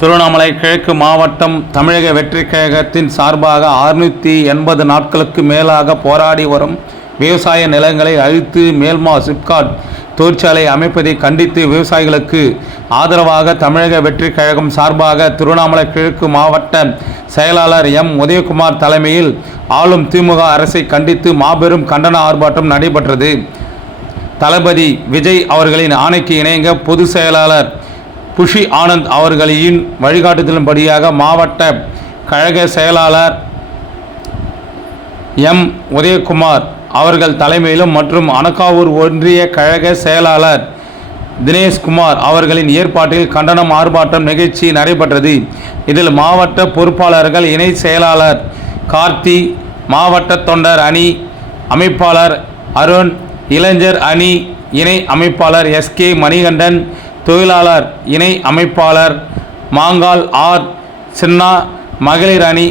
திருவண்ணாமலை கிழக்கு மாவட்டம் தமிழக வெற்றிக் கழகத்தின் சார்பாக அறுநூற்றி எண்பது நாட்களுக்கு மேலாக போராடி வரும் விவசாய நிலங்களை அழித்து மேல்மா சிப்காட் தொழிற்சாலை அமைப்பதை கண்டித்து விவசாயிகளுக்கு ஆதரவாக தமிழக வெற்றிக் கழகம் சார்பாக திருவண்ணாமலை கிழக்கு மாவட்ட செயலாளர் எம் உதயகுமார் தலைமையில் ஆளும் திமுக அரசை கண்டித்து மாபெரும் கண்டன ஆர்ப்பாட்டம் நடைபெற்றது. தளபதி விஜய் அவர்களின் ஆணைக்கு இணங்க பொதுச் செயலாளர் புஷி ஆனந்த் அவர்களின் வழிகாட்டுதலின்படியாக மாவட்ட கழக செயலாளர் எம். உதயகுமார் அவர்கள் தலைமையிலும் மற்றும் அனகாவூர் ஒன்றிய கழக செயலாளர் தினேஷ்குமார் அவர்களின் ஏற்பாட்டில் கண்டனம் ஆர்ப்பாட்டம் நிகழ்ச்சி நடைபெற்றது. இதில் மாவட்ட பொறுப்பாளர்கள் இணை செயலாளர் கார்த்தி மாவட்ட தொண்டர் அணி அமைப்பாளர் அருண் இளைஞர் அணி இணை அமைப்பாளர் எஸ்கே மணிகண்டன் தொழிலாளர் இணை அமைப்பாளர் மாங்கால் ஆர் சின்னா மகளிர் அணி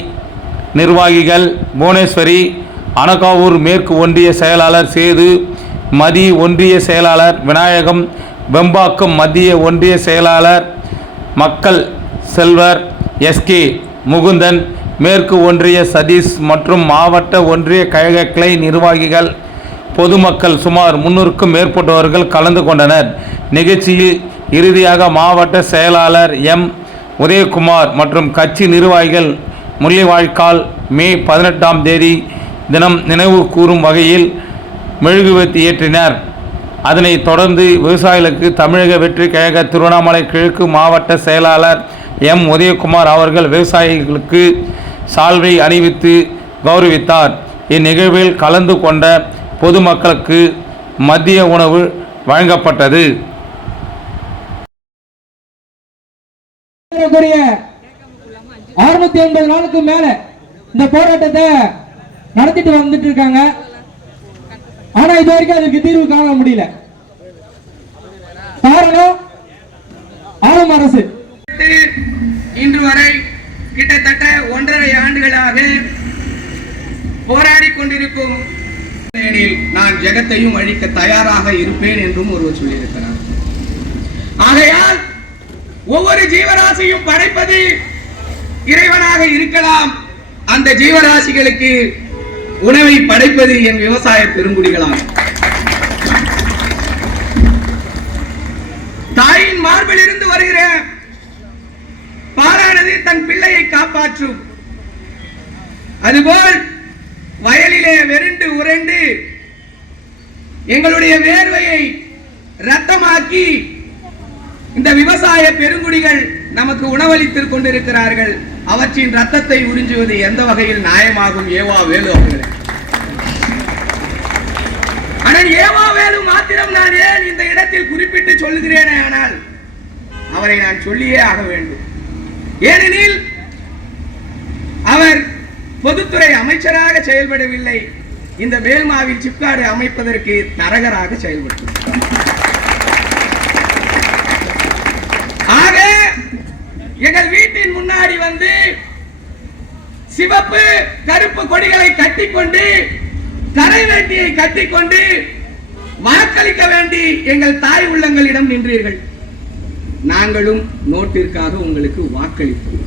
நிர்வாகிகள் புவனேஸ்வரி அனகாவூர் மேற்கு ஒன்றிய செயலாளர் சேது மதி ஒன்றிய செயலாளர் விநாயகம் வெம்பாக்கம் மத்திய ஒன்றிய செயலாளர் மக்கள் செல்வர் எஸ்கே முகுந்தன் மேற்கு ஒன்றிய சதீஷ் மற்றும் மாவட்ட ஒன்றிய கழக கிளை நிர்வாகிகள் பொதுமக்கள் சுமார் முன்னூறுக்கும் மேற்பட்டவர்கள் கலந்து கொண்டனர். நிகழ்ச்சியில் இறுதியாக மாவட்ட செயலாளர் எம். உதயகுமார் மற்றும் கட்சி நிர்வாகிகள் முள்ளிவாய்க்கால் மே பதினெட்டாம் தேதி தினம் நினைவு கூறும் வகையில் மெழுகுவர்த்தி ஏற்றினர். அதனைத் தொடர்ந்து விவசாயிகளுக்கு தமிழக வெற்றி கழக திருவண்ணாமலை கிழக்கு மாவட்ட செயலாளர் எம். உதயகுமார் அவர்கள் விவசாயிகளுக்கு சால்வை அணிவித்து கௌரவித்தார். இந்நிகழ்வில் கலந்து கொண்ட பொதுமக்களுக்கு மதிய உணவு வழங்கப்பட்டது. அறுநூத்தி எண்பது நாளுக்கு மேல இந்த போராட்டத்தை நடத்திட்டு வந்துட்டு இருக்காங்க. ஆனா இது வரைக்கும் அதுக்கு தீர்வு காண முடியல. காரணம் ஆளும் அரசு. இன்று வரை கிட்டத்தட்ட ஒன்றரை ஆண்டுகளாக போராடி கொண்டிருக்கும் நான் ஜெகத்தையும் அழிக்க தயாராக இருப்பேன் என்றும் ஒருவர் சொல்லியிருக்கிறார். ஆகையால் ஒவ்வொரு ஜீவராசியும் படைப்பது இறைவனாக இருக்கலாம். அந்த ஜீவராசிகளுக்கு உணவை படைப்பது என் விவசாய பெருங்குடிகளாகும் தாயின் மார்பில் இருந்து வருகிற பாலானது தன் பிள்ளையை காப்பாற்றும். அதுபோல் வயலிலே வெருண்டு உருண்டு எங்களுடைய வேர்வையை ரத்தமாக்கி இந்த விவசாய பெருங்குடிகள் நமக்கு உணவளித்துக் கொண்டிருக்கிறார்கள். அவற்றின் ரத்தத்தை உறிஞ்சுவது எந்த வகையில் நியாயமாகும்? ஏவா வேலு அவர்களே. ஆனால் ஏவா வேலு மாத்திரம் நான் ஏன் இந்த இடத்தில் குறிப்பிட்டு சொல்லுகிறேனே ஆனால் அவரை நான் சொல்லியே ஆக வேண்டும். ஏனெனில் அவர் பொதுத்துறை அமைச்சராக செயல்படவில்லை. இந்த மேல்மாவில் சிப்காடு அமைப்பதற்கு தரகராக செயல்பட்டார் ஆக எங்கள் வீட்டின் முன்னாடி வந்து சிவப்பு கருப்பு கொடிகளை கட்டிக்கொண்டு கரை வேட்டியை கட்டிக்கொண்டு வாக்களிக்க வேண்டி எங்கள் தாய் உள்ளங்களிடம் நின்றீர்கள். நாங்களும் நோட்டிற்காக உங்களுக்கு வாக்களிப்போம்.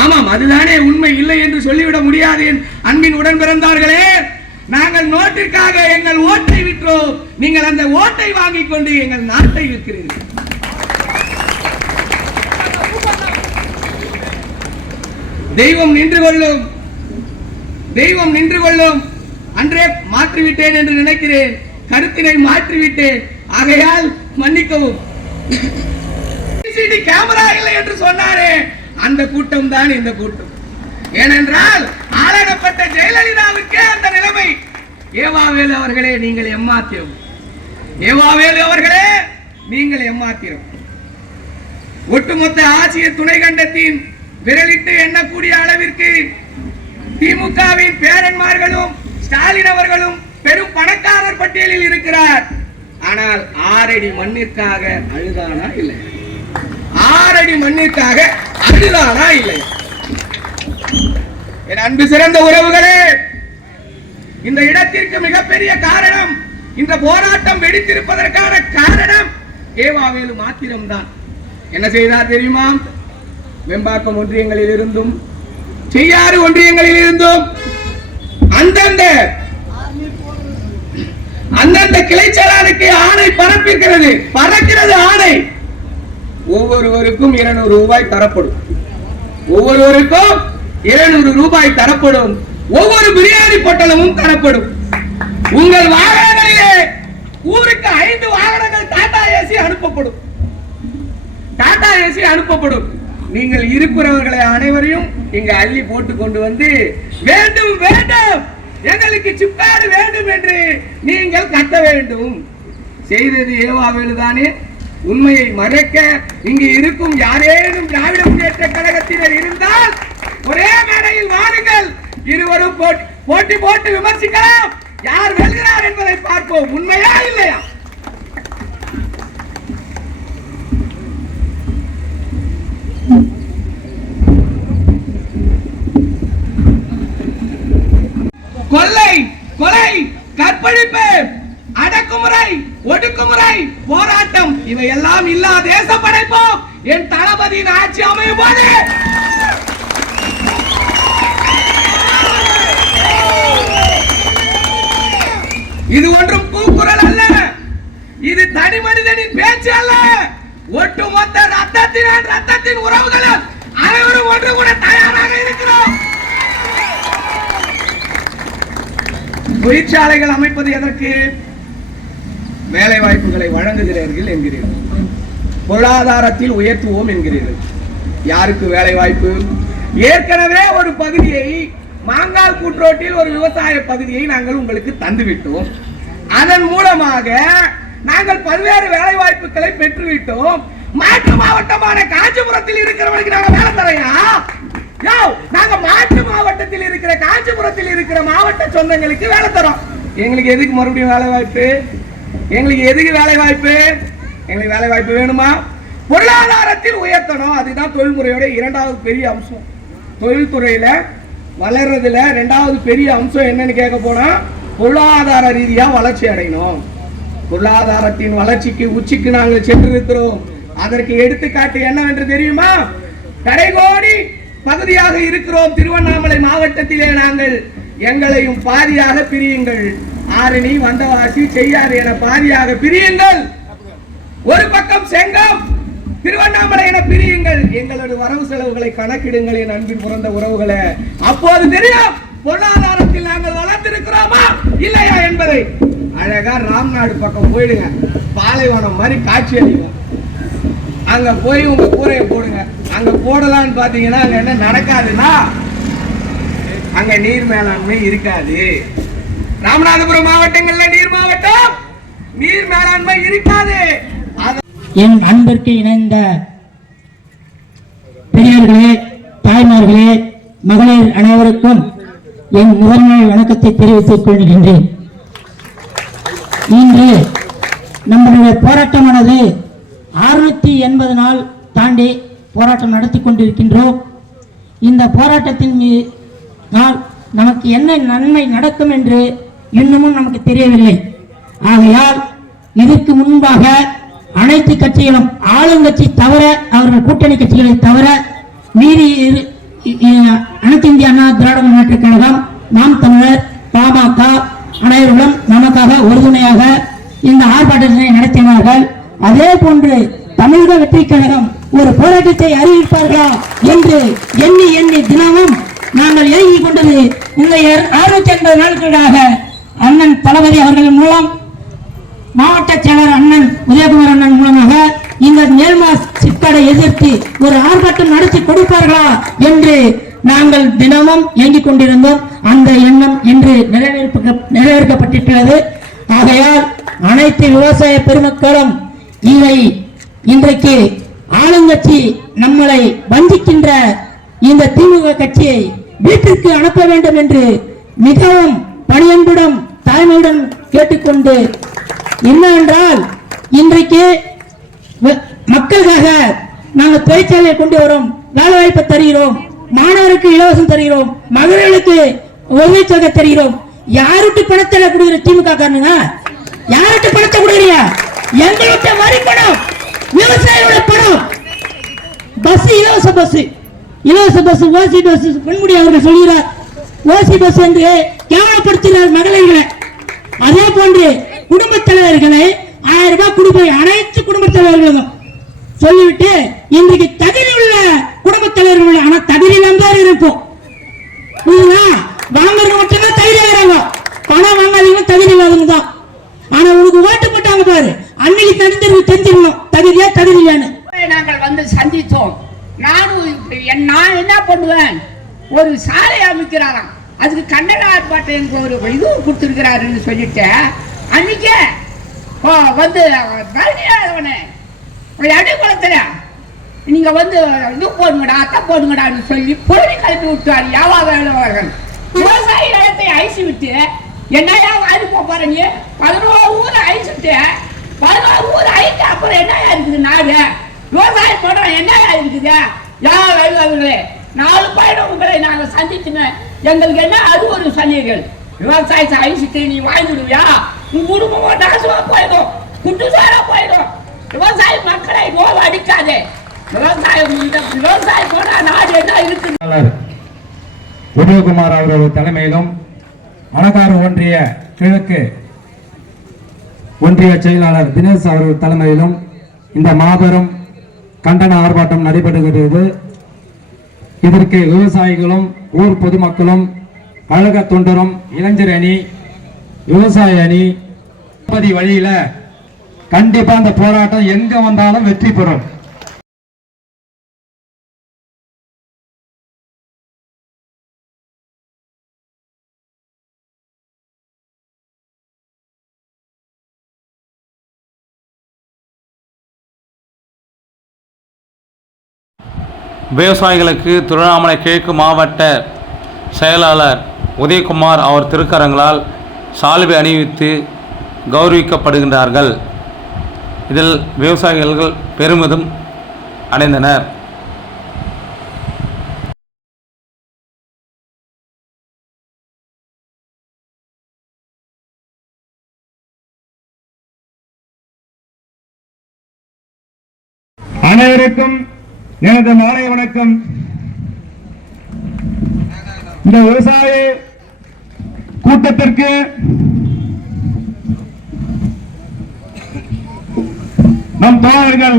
ஆமாம் அதுதானே உண்மை. இல்லை என்று சொல்லிவிட முடியாது என் அன்பின் உடன் பிறந்தார்களே நாங்கள் நோட்டிற்காக எங்கள் ஓட்டை விற்றோம். நீங்கள் அந்த ஓட்டை வாங்கிக் கொண்டு எங்கள் நாட்டை விற்கிறீர்கள். தெய்வம் நின்று கொள்ளும். தெய்வம் நின்று கொள்ளும். அன்றே மாற்றிவிட்டேன் என்று நினைக்கிறேன். கருத்தினை மாற்றிவிட்டேன். ஆகையால் மன்னிக்கவும். சிசிடி கேமரா இல்லை என்று சொன்னாரே. அந்த கூட்டம் தான் இந்த கூட்டம். ஏனென்றால் ஆளடப்பட்ட ஜெயலலிதாவுக்கே அந்த நிலைமை. ஏவாவேலு அவர்களே நீங்கள் எம்மாத்திரம். ஏவாவேலு அவர்களே நீங்கள் எம்மாத்திரம். ஒட்டுமொத்த ஆசிய துணை கண்டத்தின் விரலிட்டு எண்ணக்கூடிய அளவிற்கு திமுகவின் பேரன்மார்களும் ஸ்டாலின் அவர்களும் பெரும் பணக்காரர் பட்டியலில் இருக்கிறார். ஆனால் ஆறடி மண்ணிற்காக அழுதானா இல்லை ஆறடி மண்ணிற்காக அழுதானா இல்லை என் அன்பு சிறந்த உறவுகளே இந்த இடத்திற்கு மிகப்பெரிய காரணம் இந்த போராட்டம் வெடித்திருப்பதற்கான காரணம் ஏவாவேலு மாத்திரம்தான். என்ன செய்தார் தெரியுமா? வெம்பாக்கம் ஒன்றியங்களில் இருந்தும் செய்யாறு ஒன்றியங்களில் இருந்தும் அந்தந்த அந்தந்த கிளைச்சலாருக்கு ஆணை பறப்பிக்கிறது பறக்கிறது ஆணை. ஒவ்வொருவருக்கும் இருநூறு ரூபாய் தரப்படும். ஒவ்வொருவருக்கும் இருநூறு ரூபாய் தரப்படும். ஒவ்வொரு பிரியாணி பொட்டலமும் தரப்படும். உங்கள் வாகனங்களிலே ஊருக்கு ஐந்து வாகனங்கள் டாடா ஏசி அனுப்பப்படும். டாடா ஏசி அனுப்பப்படும். நீங்கள் இருக்கிறவர்களை அனைவரையும் இங்க அள்ளி போட்டு கொண்டு வந்து வேண்டும் வேண்டும்! எங்களுக்கு சிப்பாடு வேண்டும் என்று நீங்கள் கத்த வேண்டும். செய்தது ஏவாவேலுதானே உண்மையை மறைக்க இங்கு இருக்கும் யாரேனும் திராவிட முன்னேற்ற கழகத்தினர் இருந்தால் ஒரே மேடையில் வாருங்கள். இருவரும் போட்டி போட்டி போட்டு விமர்சிக்கலாம். யார் வெல்கிறார் என்பதை பார்ப்போம். உண்மையா இல்லையா? தளபதியின் ஆட்சி அமையும் போது இது ஒன்றும் கூக்குரல் அல்ல. இது தனி மனிதனின் பேச்சு அல்ல. ஒட்டுமொத்த ரத்தத்தின் ரத்தத்தின் உறவுகள் அனைவரும் ஒன்று கூட தயாராக இருக்கிறோம். தொழிற்சாலைகள் அமைப்பது எதற்கு? வேலை வாய்ப்புகளை வழங்குகிறீர்கள் என்கிறீர்கள். பொருளாதாரத்தில் உயர்த்துவோம் என்கிறீர்கள். யாருக்கு வேலை வாய்ப்பு ஏற்கனவே ஒரு பகுதியை மாங்கால் கூற்றோட்டில் ஒரு விவசாய பகுதியை நாங்கள் உங்களுக்கு தந்துவிட்டோம். அதன் மூலமாக நாங்கள் பல்வேறு வேலை வாய்ப்புகளை பெற்றுவிட்டோம். மாற்று மாவட்டமான காஞ்சிபுரத்தில் இருக்கிறவனுக்கு நாங்க வேலை தரையா? யோ, நாங்க மாற்று மாவட்டத்தில் இருக்கிற காஞ்சிபுரத்தில் இருக்கிற மாவட்ட சொந்தங்களுக்கு வேலை தரோம். எங்களுக்கு எதுக்கு மறுபடியும் வேலை வாய்ப்பு எங்களுக்கு எதுக்கு வேலை வாய்ப்பு எங்களுக்கு வேலை வாய்ப்பு வேணுமா? பொருளாதாரத்தில் உயர்த்தணும். அதுதான் தொழில்முறையோட இரண்டாவது பெரிய அம்சம். தொழில்துறையில் வளர்றதுல ரெண்டாவது பெரிய அம்சம் என்னன்னு கேட்க போனா பொருளாதார ரீதியா வளர்ச்சி அடையணும். பொருளாதாரத்தின் வளர்ச்சிக்கு உச்சிக்கு நாங்கள் சென்றிருக்கிறோம். அதற்கு எடுத்துக்காட்டு என்னவென்று தெரியுமா? கடைகோடி பகுதியாக இருக்கிறோம். திருவண்ணாமலை மாவட்டத்திலே நாங்கள் எங்களையும் பாதியாக பிரியுங்கள். ஆரணி வந்தவாசி செய்யாறு என பாதியாக பிரியுங்கள். ஒரு பக்கம் செங்கம் திருவண்ணாமலை என பிரியுங்கள். எங்களது வரவு செலவுகளை கணக்கிடுங்கள் என் அன்பின் பிறந்த உறவுகளை. அப்போது தெரியும் பொருளாதாரத்தில் நாங்கள் வளர்ந்திருக்கிறோமா இல்லையா என்பதை. அழகா ராம்நாடு பக்கம் போயிடுங்க. பாலைவனம் மாதிரி காட்சி அளிக்கும். அங்க போய் உங்க கூரையை போடுங்க. அங்க போடலாம்னு பாத்தீங்கன்னா அங்க என்ன நடக்காதுன்னா அங்க நீர் மேலாண்மை இருக்காது. ராமநாதபுரம் மாவட்டங்கள்ல நீர் மாவட்டம் நீர் மேலாண்மை இருக்காது. என் அன்பிற்கு இணைந்த பெரியார்களே தாய்மார்களே மகளிர் அனைவருக்கும் என் முதன்மை வணக்கத்தை தெரிவித்துக் கொள்கின்றேன். இன்று நம்முடைய போராட்டமானது அறுநூத்தி எண்பது நாள் தாண்டி போராட்டம் நடத்தி கொண்டிருக்கின்றோம். இந்த போராட்டத்தின் மீ- நாள் நமக்கு என்ன நன்மை நடக்கும் என்று இன்னமும் நமக்கு தெரியவில்லை. ஆகையால் இதற்கு முன்பாக அனைத்து கட்சிகளும் ஆளுங்கட்சி தவிர அவர்கள் கூட்டணி கட்சிகளை தவிர மீறி இரு- அனைத்து இந்திய அண்ணா திராவிட முன்னேற்ற கழகம் நாம் தமிழர் பாமக அனைவர்களும் நமக்காக உறுதுணையாக இந்த ஆர்ப்பாட்டத்தினை நடத்தினார்கள். அதே போன்று தமிழக வெற்றி கழகம் ஒரு போராட்டத்தை அறிவிப்பார்களா என்று எண்ணி எண்ணி தினமும் நாங்கள் இயங்கிக் கொண்டது இந்த அறுபத்தி ஐம்பது நாட்களாக அண்ணன் தளபதி அவர்கள் மூலம் மாவட்ட செயலர் அண்ணன் உதயகுமார் அண்ணன் மூலமாக இந்த மேல்மா சிற்படை எதிர்த்து ஒரு ஆர்ப்பாட்டம் நடத்தி கொடுப்பார்களா என்று நாங்கள் தினமும் இயங்கிக் கொண்டிருந்தோம். அந்த எண்ணம் இன்று நிறைவேற்ற நிறைவேற்றப்பட்டிருக்கிறது ஆகையால் அனைத்து விவசாய பெருமக்களும் இதை இன்றைக்கு ஆளுங்கட்சி நம்மளை வஞ்சிக்கின்ற இந்த திமுக கட்சியை வீட்டிற்கு அனுப்ப வேண்டும் என்று மிகவும் பணியன்புடன் தாய்மையுடன் கேட்டுக்கொண்டு என்னவென்றால் இன்றைக்கு வ- மக்களுக்காக நாங்கள் தொழிற்சாலையை கொண்டு வரோம். வேலை வாய்ப்பை தருகிறோம். மாணவருக்கு இலவசம் தருகிறோம். மகளிர்களுக்கு உதவித்தொகை தருகிறோம். யாருட்டு பணத்தை கொடுக்குற திமுக காரணங்க யாருட்டு பணத்தை கொடுக்குறீங்க? எங்களுடைய வரி பணம் விவசாயியோட பணம். பஸ் இலவச பஸ் இலவச பஸ் ஓசி பஸ் பொன்முடி அவர்கள் சொல்கிறார். ஓசி பஸ் என்று கேவலப்படுத்துகிறார் மகளிர்களை. அதே போன்று குடும்பத் தலைவர்களை ஆயிரம் ரூபாய் கொடுப்போம் அனைத்து குடும்ப தலைவர்களுக்கும் சொல்லிவிட்டு இன்றைக்கு தகுதி உள்ள குடும்ப தலைவர்கள் ஆனா தகுதி இல்லாம தான் இருப்போம். புரியுதா? வாங்குறது மட்டும்தான் தகுதி ஆகிறாங்க பணம் வாங்காதீங்க தகுதி இல்லாதவங்க தான். ஆனா உனக்கு ஓட்டு போட்டாங்க பாரு. அன்னைக்கு தெரிஞ்சிருக்கு தெரிஞ்சிருக்கணும். தகுதியா தகுதி இல்லையான்னு. நாங்கள் வந்து சந்தித்தோம். நானும் நான் என்ன பண்ணுவேன்? ஒரு சாலை அமைக்கிறாராம். அதுக்கு கண்டன ஆர்ப்பாட்டம் எனக்கு ஒரு இதுவும் கொடுத்துருக்கிறாருன்னு சொல்லிட்டு அன்னைக்கே ஓ, வந்து பழனியாதவனே எடை நீங்கள் நீங்க வந்து இது போடுங்கடா அத்தை போடுங்கடான்னு சொல்லி பொருளை கலப்பி விட்டார் யாவா வேலைவார்கள் விவசாய இடத்தை அழிச்சு விட்டு என்னையா வாடி போற நீ? பதினோரு ஊர் அழிச்சுட்டு பதினோரு ஊர் ஐட்டு அப்புறம் என்னையா இருக்குது நாடு? விவசாயம் பண்றோம் என்னையா இருக்குது? யா வேலைவார்களே நாலு பயணம் உங்களை நாங்கள் சந்திக்கணும் எங்களுக்கு என்ன அது ஒரு சந்தேகங்கள் விவசாயத்தை ஐசிட்டு நீ வாழ்ந்துடுவியா உன் குடும்பமும் நாசமா போயிடும் குட்டுசாரா போயிடும் விவசாய மக்களை நோவு அடிக்காதே விவசாயம் இந்த போனா நாடு என்ன இருக்கு உதயகுமார் அவர்கள் தலைமையிலும் மணக்கார ஒன்றிய கிழக்கு ஒன்றிய செயலாளர் தினேஷ் அவர்கள் தலைமையிலும் இந்த மாபெரும் கண்டன ஆர்ப்பாட்டம் நடைபெறுகிறது. இதற்கு விவசாயிகளும் ஊர் பொதுமக்களும் கழக தொண்டரும் இளைஞர் அணி விவசாய அணி பதி வழியில கண்டிப்பா அந்த போராட்டம் எங்க வந்தாலும் வெற்றி பெறும். விவசாயிகளுக்கு திருவண்ணாமலை கிழக்கு மாவட்ட செயலாளர் உதயகுமார் அவர் திருக்கரங்களால் சால்வை அணிவித்து கௌரவிக்கப்படுகின்றார்கள். இதில் விவசாயிகள் பெருமிதம் அடைந்தனர். அனைவருக்கும் எனது மாலை வணக்கம். இந்த விவசாய கூட்டத்திற்கு நம் தோழர்கள்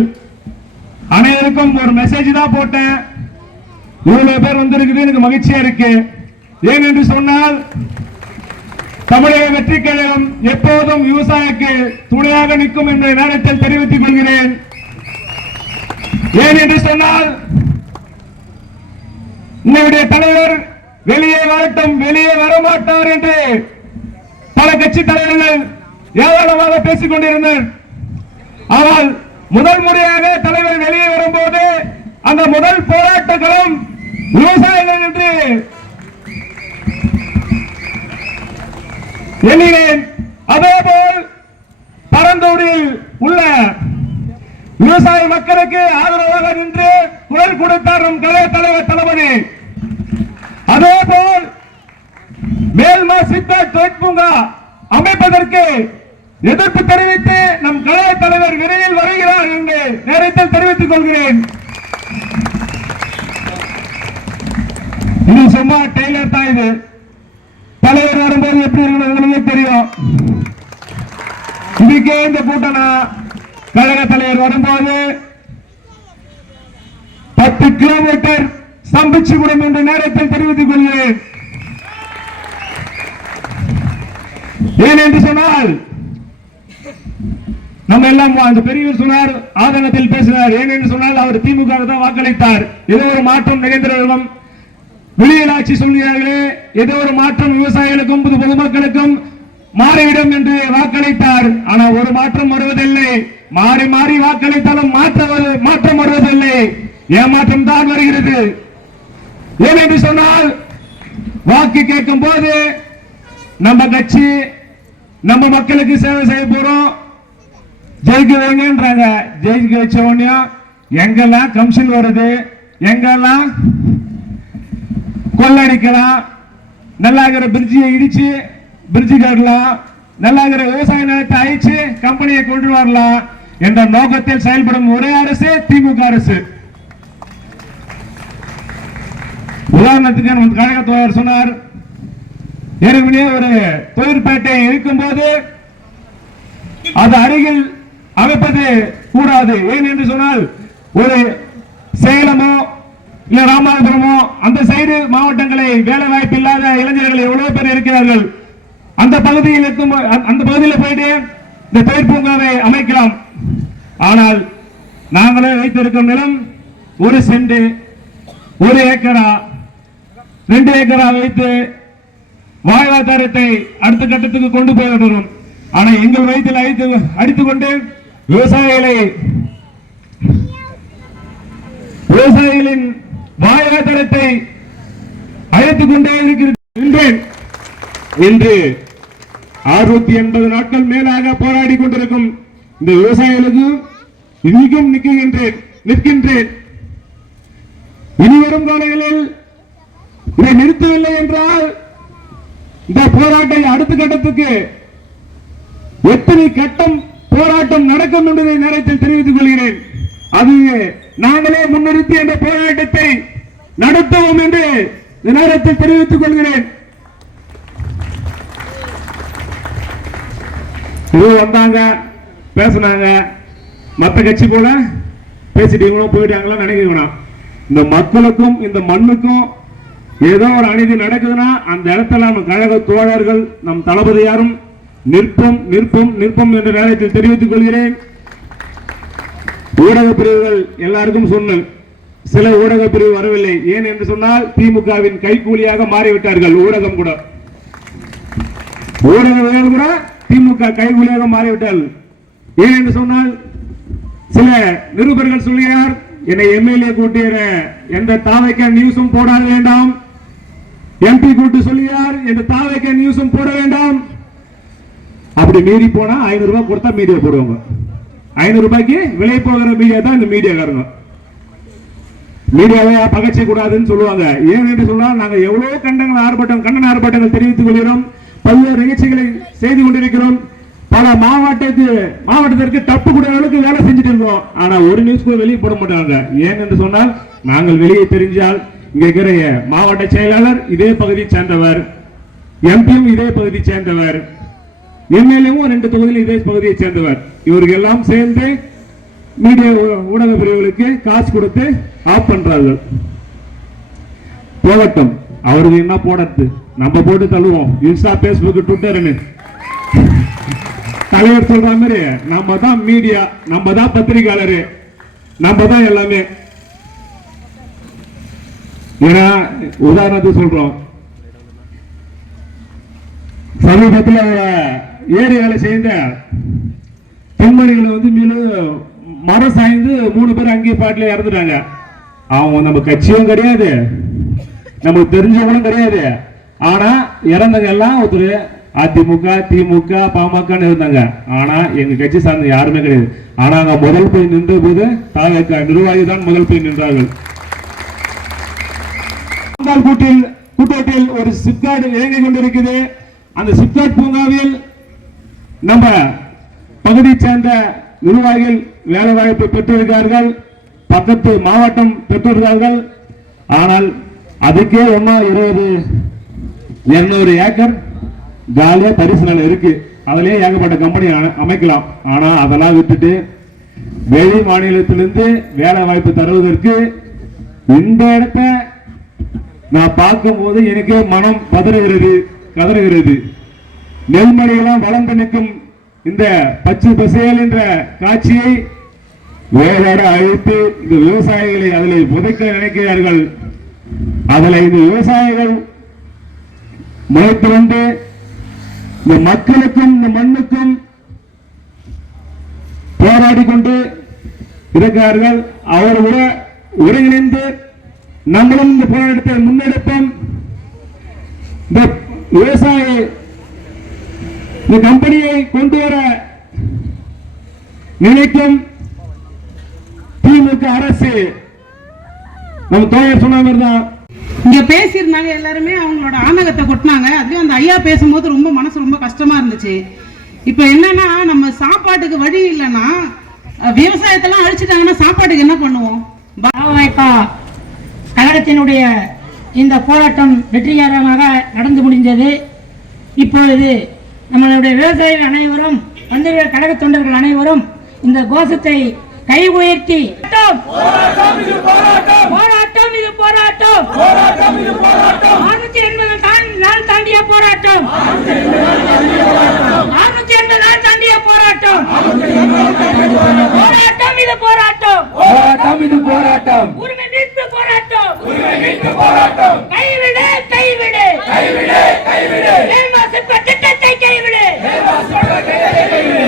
அனைவருக்கும் ஒரு மெசேஜ் தான் போட்டேன். இவ்வளவு பேர் வந்திருக்குது எனக்கு மகிழ்ச்சியா இருக்கு. ஏன் என்று சொன்னால் தமிழக வெற்றி கழகம் எப்போதும் விவசாயிக்கு துணையாக நிற்கும் என்ற நேரத்தில் தெரிவித்துக் கொள்கிறேன். ஏன் என்று சொன்னால் உங்களுடைய தலைவர் வெளியே வரட்டும் வெளியே வரமாட்டார் என்று பல கட்சி தலைவர்கள் ஏராளமாக பேசிக் கொண்டிருந்தனர். ஆனால் முதல் முறையாக தலைவர் வெளியே வரும்போது அந்த முதல் போராட்டங்களும் விவசாயிகள் என்று எண்ணினேன் அதேபோல் பரந்தூரில் உள்ள விவசாய மக்களுக்கு ஆதரவாக நின்று குரல் கொடுத்தார் நம் கலைய தலைவர் தளபதி அதே போல் மேல்மா சித்த தொழிற்பூங்கா அமைப்பதற்கு எதிர்ப்பு தெரிவித்து நம் கலைய தலைவர் விரைவில் வருகிறார் என்று நேரத்தில் தெரிவித்துக் கொள்கிறேன் இது சும்மா டெய்லர் தான் இது தலைவர் வரும்போது எப்படி இருக்கணும் உங்களுக்கு தெரியும் இதுக்கே இந்த கூட்டணா கழக தலைவர் வரும்போது பத்து கிலோமீட்டர் ஸ்தம்பிச்சுவிடும் என்ற நேரத்தில் தெரிவித்துக் கொள்கிறேன் ஏன் என்று சொன்னால் நம்ம எல்லாம் அந்த பெரியவர் சொன்னார் ஆதனத்தில் பேசினார். ஏன் என்று சொன்னால் அவர் திமுக தான் வாக்களித்தார். ஏதோ ஒரு மாற்றம் நிகழ்ந்திருக்கும் வெளியில் ஆட்சி சொல்கிறார்களே ஏதோ ஒரு மாற்றம் விவசாயிகளுக்கும் பொது பொதுமக்களுக்கும் மாறிவிடும் என்று வாக்களித்தார். ஆனால் ஒரு மாற்றம் வருவதில்லை. மாறி மாறி வாக்களித்தாலும் மாற்ற மாற்றம் வருவதில்லை. ஏமாற்றம் தான் வருகிறது. ஏன் என்று சொன்னால் வாக்கு கேட்கும் போது நம்ம கட்சி நம்ம மக்களுக்கு சேவை செய்ய போறோம். ஜெயிக்க வைங்கன்றாங்க ஜெயிக்க வச்ச உடனே எங்கெல்லாம் கமிஷன் வருது எங்கெல்லாம் கொள்ளடிக்கலாம் நல்லா இருக்கிற பிரிட்ஜியை இடிச்சு பிரிட்ஜு கட்டலாம் நல்லா இருக்கிற விவசாய நிலத்தை அழிச்சு கம்பெனியை கொண்டு வரலாம் என்ற நோக்கத்தில் செயல்படும் ஒரே அரசு திமுக அரசு. உதாரணத்துக்கு நம்ம கழக சொன்னார் ஏற்கனவே ஒரு தொழிற்பேட்டை இருக்கும்போது அது அருகில் அமைப்பது கூடாது. ஏன் என்று சொன்னால் ஒரு சேலமோ இல்ல ராமநாதபுரமோ அந்த சைடு மாவட்டங்களை வேலை வாய்ப்பு இல்லாத இளைஞர்கள் எவ்வளவு பேர் இருக்கிறார்கள். அந்த பகுதியில் இருக்கும் அந்த- அந்த பகுதியில் போயிட்டு இந்த தொழிற்பூங்காவை அமைக்கலாம். ஆனால் நாங்களே வைத்திருக்கும் நிலம் ஒரு சென்ட் ஒரு ஏக்கரா ரெண்டு ஏக்கரா வைத்து வாழ்வாதாரத்தை அடுத்த கட்டத்துக்கு கொண்டு போய் விடுறோம் ஆனா எங்கள் வயிற்றில் அடித்து அடித்துக் கொண்டு விவசாயிகளை விவசாயிகளின் வாழ்வாதாரத்தை அழைத்துக் கொண்டே இருக்கின்றேன். இன்று அறுநூத்தி எண்பது நாட்கள் மேலாக போராடி கொண்டிருக்கும் இந்த விவசாயிகளுக்கு இன்னைக்கும் நிற்கின்றேன் நிற்கின்றேன். இனிவரும் காலங்களில் இதை நிறுத்தவில்லை என்றால் இந்த போராட்டம் அடுத்த கட்டத்துக்கு எத்தனை கட்டம் போராட்டம் நடக்கும் என்பதை நேரத்தில் தெரிவித்துக் கொள்கிறேன். அது நாங்களே முன்னிறுத்தி அந்த போராட்டத்தை நடத்துவோம் என்று இந்த நேரத்தில் தெரிவித்துக் கொள்கிறேன். இது வந்தாங்க பேசுனாங்க. மத்த கட்சி போல பேசிட்டீங்களோ போயிட்டாங்களோ நினைக்க இந்த மக்களுக்கும் இந்த மண்ணுக்கும் ஏதோ ஒரு அநீதி நடக்குதுன்னா அந்த இடத்துல நம்ம கழக தோழர்கள் நம் தளபதியாரும் நிற்போம் நிற்போம் நிற்போம் என்ற நேரத்தில் தெரிவித்துக் கொள்கிறேன். ஊடக பிரிவுகள் எல்லாருக்கும் சொன்னேன் சில ஊடக பிரிவு வரவில்லை. ஏன் என்று சொன்னால் திமுகவின் கைக்கூலியாக மாறிவிட்டார்கள் ஊடகம் கூட. ஊடகங்கள் கூட திமுக கைகூலியாக மாறிவிட்டார்கள். ஏன் என்று சொன்னால் சில நிருபர்கள் சொல்கிறார் என்னை எம்எல்ஏ கூட்டிய எந்த தாவைக்க நியூஸும் போடாது வேண்டாம். எம்பி கூட்டு சொல்லியார் என்ற தாவைக்க நியூஸும் போட வேண்டாம். அப்படி மீறி போனா ஐநூறு ரூபாய் கொடுத்தா மீடியா போடுவாங்க. ஐநூறு ரூபாய்க்கு விலை போகிற மீடியா தான் இந்த மீடியாக்காரங்க. மீடியாவை பகச்சை கூடாதுன்னு சொல்லுவாங்க. ஏன் என்று சொன்னால் நாங்கள் எவ்வளவு கண்டங்கள் ஆர்ப்பாட்டம் கண்டன ஆர்ப்பாட்டங்கள் தெரிவித்துக் கொள்கிறோம். பல்வேறு நிகழ்ச்சிகளை செய்து கொண்டிருக்கிறோம். பல மாவட்டத்து மாவட்டத்திற்கு தப்பு கூட அளவுக்கு வேலை செஞ்சுட்டு இருக்கோம். ஆனா ஒரு நியூஸ் கூட வெளியே போட மாட்டாங்க. ஏன் என்று சொன்னால் நாங்கள் வெளியே தெரிஞ்சால் இங்க இருக்கிற மாவட்ட செயலாளர் இதே பகுதியை சேர்ந்தவர் எம்பியும் இதே பகுதியை சேர்ந்தவர் எம்எல்ஏவும் ரெண்டு தொகுதியில் இதே பகுதியை சேர்ந்தவர். இவர்கள் எல்லாம் சேர்ந்து மீடியா ஊடக பிரிவுகளுக்கு காசு கொடுத்து ஆஃப் பண்றார்கள். போகட்டும். அவருக்கு என்ன போடறது? நம்ம போட்டு தள்ளுவோம். இன்ஸ்டா பேஸ்புக் ட்விட்டர்னு தலைவர் சொல்ற மாதிரி நம்ம தான் மீடியா நம்ம தான் பத்திரிகையாளர் நம்ம தான் எல்லாமே. ஏன்னா உதாரணத்துக்கு சொல்றோம். சமீபத்தில் ஏரி வேலை செய்த பெண்மணிகளை வந்து மீண்டும் மரம் சாய்ந்து மூணு பேர் அங்கேயே பாட்டில் இறந்துட்டாங்க. அவங்க நம்ம கட்சியும் கிடையாது. நமக்கு தெரிஞ்சவங்களும் கிடையாது. ஆனா இறந்தவங்க எல்லாம் ஒருத்தர் அதிமுக திமுக பாமகன்னு இருந்தாங்க. ஆனா எங்க கட்சி சார்ந்த யாருமே கிடையாது. ஆனா அங்க முதல் போய் நின்ற போது தாவேக்க நிர்வாகி தான் முதல் போய் நின்றார்கள். முன்னாள் கூட்டில் கூட்டத்தில் ஒரு சிப்கார்டு இயங்கிக் கொண்டிருக்குது. அந்த சிப்கார்ட் பூங்காவில் நம்ம பகுதி சேர்ந்த நிர்வாகிகள் வேலை வாய்ப்பு பெற்றிருக்கிறார்கள். பக்கத்து மாவட்டம் பெற்றிருக்கிறார்கள். ஆனால் அதுக்கே ஒன்னா இருபது இருநூறு ஏக்கர் காலியா பரிசு நிலம் இருக்கு. அதுலயே ஏகப்பட்ட கம்பெனி அமைக்கலாம். ஆனா அதெல்லாம் விட்டுட்டு வெளி மாநிலத்திலிருந்து வேலை வாய்ப்பு தருவதற்கு இந்த இடத்த நான் பார்க்கும்போது எனக்கு மனம் பதறுகிறது கதறுகிறது. நெல்மணியெல்லாம் வளர்ந்து நிற்கும் இந்த பச்சை பசேல் என்ற காட்சியை வேரோட அழித்து இந்த விவசாயிகளை அதில் புதைக்க நினைக்கிறார்கள். அதில் இந்த விவசாயிகள் முளைத்து வந்து இந்த மக்களுக்கும் இந்த மண்ணுக்கும் போராடி கொண்டு இருக்கிறார்கள். அவர் கூட ஒருங்கிணைந்து நம்மளும் இந்த போராட்டத்தை முன்னெடுப்போம். இந்த விவசாய இந்த கம்பெனியை கொண்டு வர நினைக்கும் திமுக அரசு. நம்ம தோழர் சொன்ன மாதிரி தான். இங்க பேசியிருந்தாங்க எல்லாருமே அவங்களோட ஆணவத்தை கொட்டினாங்க. அதுலயும் அந்த ஐயா பேசும்போது ரொம்ப மனசு ரொம்ப கஷ்டமா இருந்துச்சு. இப்போ என்னன்னா நம்ம சாப்பாட்டுக்கு வழி இல்லைன்னா விவசாயத்தெல்லாம் அழிச்சிட்டாங்கன்னா சாப்பாட்டுக்கு என்ன பண்ணுவோம்? பா- பாவமைப்பா கழகத்தினுடைய இந்த போராட்டம் வெற்றிகரமாக நடந்து முடிந்தது. இப்பொழுது நம்மளுடைய விவசாயிகள் அனைவரும் பந்தய கழக தொண்டர்கள் அனைவரும் இந்த கோஷத்தை கை உயர்த்தி போராட்டம். இது போராட்டம். அறுநூத்தி எண்பது நாள் தாண்டிய போராட்டம். அறுநூத்தி எண்பது நாள் தாண்டிய போராட்டம். போராட்டம் இது போராட்டம். போராட்டம் இது போராட்டம். உரிமை மீட்பு போராட்டம். உரிமை மீட்பு போராட்டம். கைவிடு கைவிடு. கைவிடு கைவிடு. நேவாசிப்ப திட்டத்தை கைவிடு.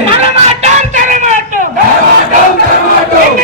தரமாட்டோம் தரமாட்டோம். தரமாட்டோம் தரமாட்டோம்.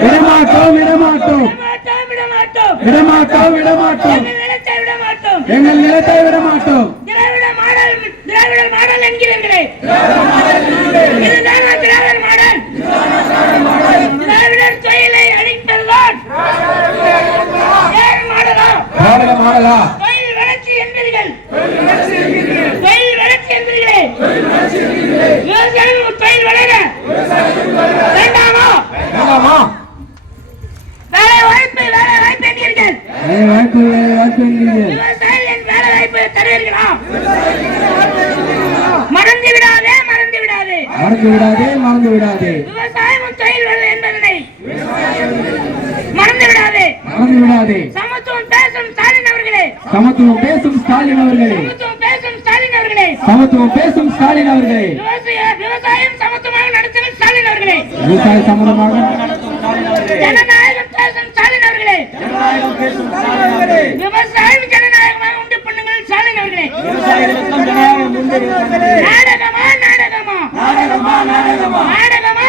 விடமாட்டோம் விடமாட்டோம் விடமாட்டோம் விடமாட்டோம். எங்கள் நிலத்தை விடமாட்டோம் எங்கள் நிலத்தை விடமாட்டோம் திராவிட மாடல் திராவிட மாடல் என்கிறீர்களே இதுதானா திராவிட மாடல் திராவிடர் தொழிலை அழிப்பதுதான் ஏன் மாடலா திராவிட மாடலா தொழில் வளர்ச்சி என்பீர்கள் தொழில் வளர்ச்சி என்பீர்களே விவசாயம் தொழில் வளர வேண்டாமா வேண்டாமா வேலை வாய்ப்பு வேலை வாய்ப்பு என்கிறீர்கள் வேலை வாய்ப்பு வேலை வாய்ப்பு என்கிறீர்கள் விவசாயிகள் வேலை வாய்ப்பு தருவீர்களா மறந்து விடாதே மறந்து விடாதே மறந்து விடாதே மறந்து விடாதே விவசாயம் தொழில் வளர என்பதனை மறந்து விடாதே மறந்து விடாதே சமத்துவம் பேசும் ஸ்டாலின் அவர்களே சமத்துவம் பேசும் ஸ்டாலின் அவர்களே. சமத்துவம் பேசும் ஸ்டாலின் அவர்களே. சமத்துவம் பேசும் ஸ்டாலின் அவர்களே. விவசாய விவசாயம் சமத்துவமாக நடத்தும் ஸ்டாலின் அவர்களே. விவசாய சம்பந்தமாக ஜனநாயகம் பேசும் ஸ்டாலின் அவர்களே. விவசாயம் ஜனநாயகமாக உண்டு பண்ணுங்கள் ஸ்டாலின் அவர்களே. நாடகமா? நாடகமா நாடகமா? நாடகமா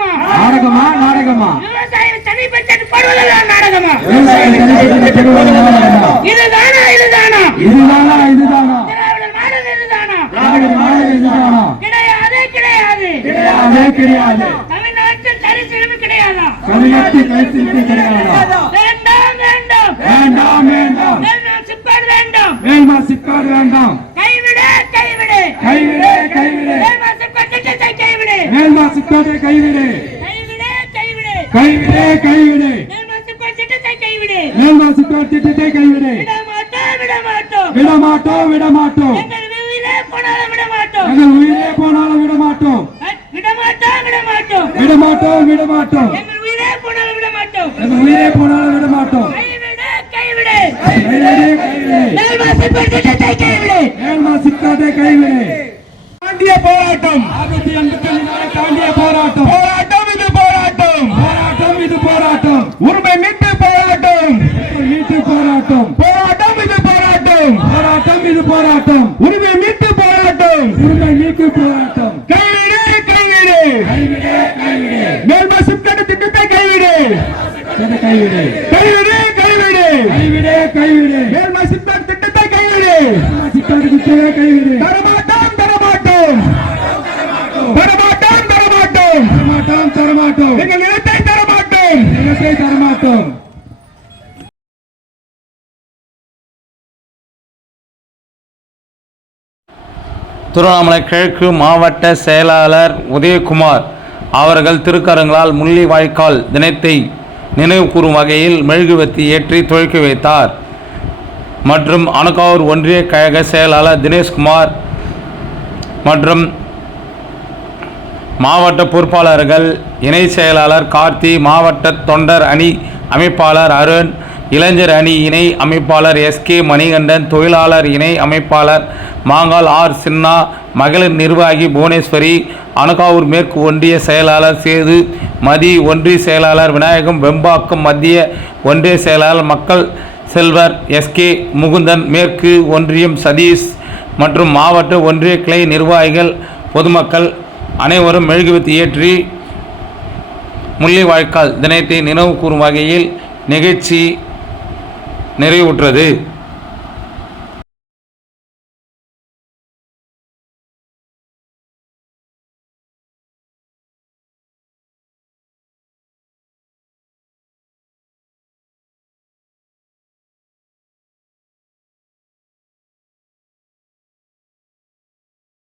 நாடகமா? நாடகமா நாடகமா? விவசாயம் தனிப்பட்ட படுவதெல்லாம் நாடகமா? தனிப்பட்ட நாடகமா? இதுதானா இதுதானா? இதுதானா இதுதானா? மாடல் இதுதானா? மாடல் இதுதானா? கிடையாது கிடையாது. கிடையாதே கிடையாது. தமிழ்நாட்டில் கிடையாதா? வேண்டாம் வேண்டாம். வேண்டாம் வேண்டாம். சிப்பாடு வேண்டாம். சிப்பாடு வேண்டாம். கைவிடு கைவிடு. கைவிடு. கைவிடு. மேல்வாசி போர் திட்டத்தை கைவிடு விடமாட்டோம் தாண்டிய போராட்டம். ஆயிரத்தி எண்பத்தி நாலு தாண்டிய போராட்டம். போராட்டம் இது போராட்டம். போராட்டம் இது போராட்டம். உரிமை மீட்பு போராட்டம். மீட்பு போராட்டம். போராட்டம் இது போராட்டம். போராட்டம் இது போராட்டம். உரிமை மீட்பு போராட்டம். உரிமை மீட்பு போராட்டம். கைவிடு கைவிடு. கைவிடு கைவிடு. மேல்மா சிப்கட் திட்டத்தை கைவிடு. கைவிடு கைவிடு. கைவிடு கைவிடு. கைவிடு மேல்மா சிப்கட் திட்டத்தை கைவிடு. சிப்கட் திட்டத்தை கைவிடு. தரமாட்டோம் தரமாட்டோம். எங்கள் நிலத்தை தரமாட்டோம். நிலத்தை தரமாட்டோம். திருவண்ணாமலை கிழக்கு மாவட்ட செயலாளர் உதயகுமார் அவர்கள் திருக்கரங்களால் முள்ளி தினத்தை நினைவுகூறும் வகையில் மெழுகுவத்தி ஏற்றி துவக்கி வைத்தார். மற்றும் அணக்காவூர் ஒன்றிய கழக செயலாளர் தினேஷ்குமார் மற்றும் மாவட்ட பொறுப்பாளர்கள் இணை செயலாளர் கார்த்தி மாவட்ட தொண்டர் அணி அமைப்பாளர் அருண் இளைஞர் அணி இணை அமைப்பாளர் எஸ்கே மணிகண்டன் தொழிலாளர் இணை அமைப்பாளர் மாங்கால் ஆர் சின்னா மகளிர் நிர்வாகி புவனேஸ்வரி அனகாவூர் மேற்கு ஒன்றிய செயலாளர் சேது மதி ஒன்றிய செயலாளர் விநாயகம் வெம்பாக்கம் மத்திய ஒன்றிய செயலாளர் மக்கள் செல்வர் எஸ்கே முகுந்தன் மேற்கு ஒன்றியம் சதீஷ் மற்றும் மாவட்ட ஒன்றிய கிளை நிர்வாகிகள் பொதுமக்கள் அனைவரும் மெழுகுவத்தி ஏற்றி முள்ளிவாய்க்கால் தினத்தை நினைவு கூறும் வகையில் நிகழ்ச்சி நிறைவுற்றது.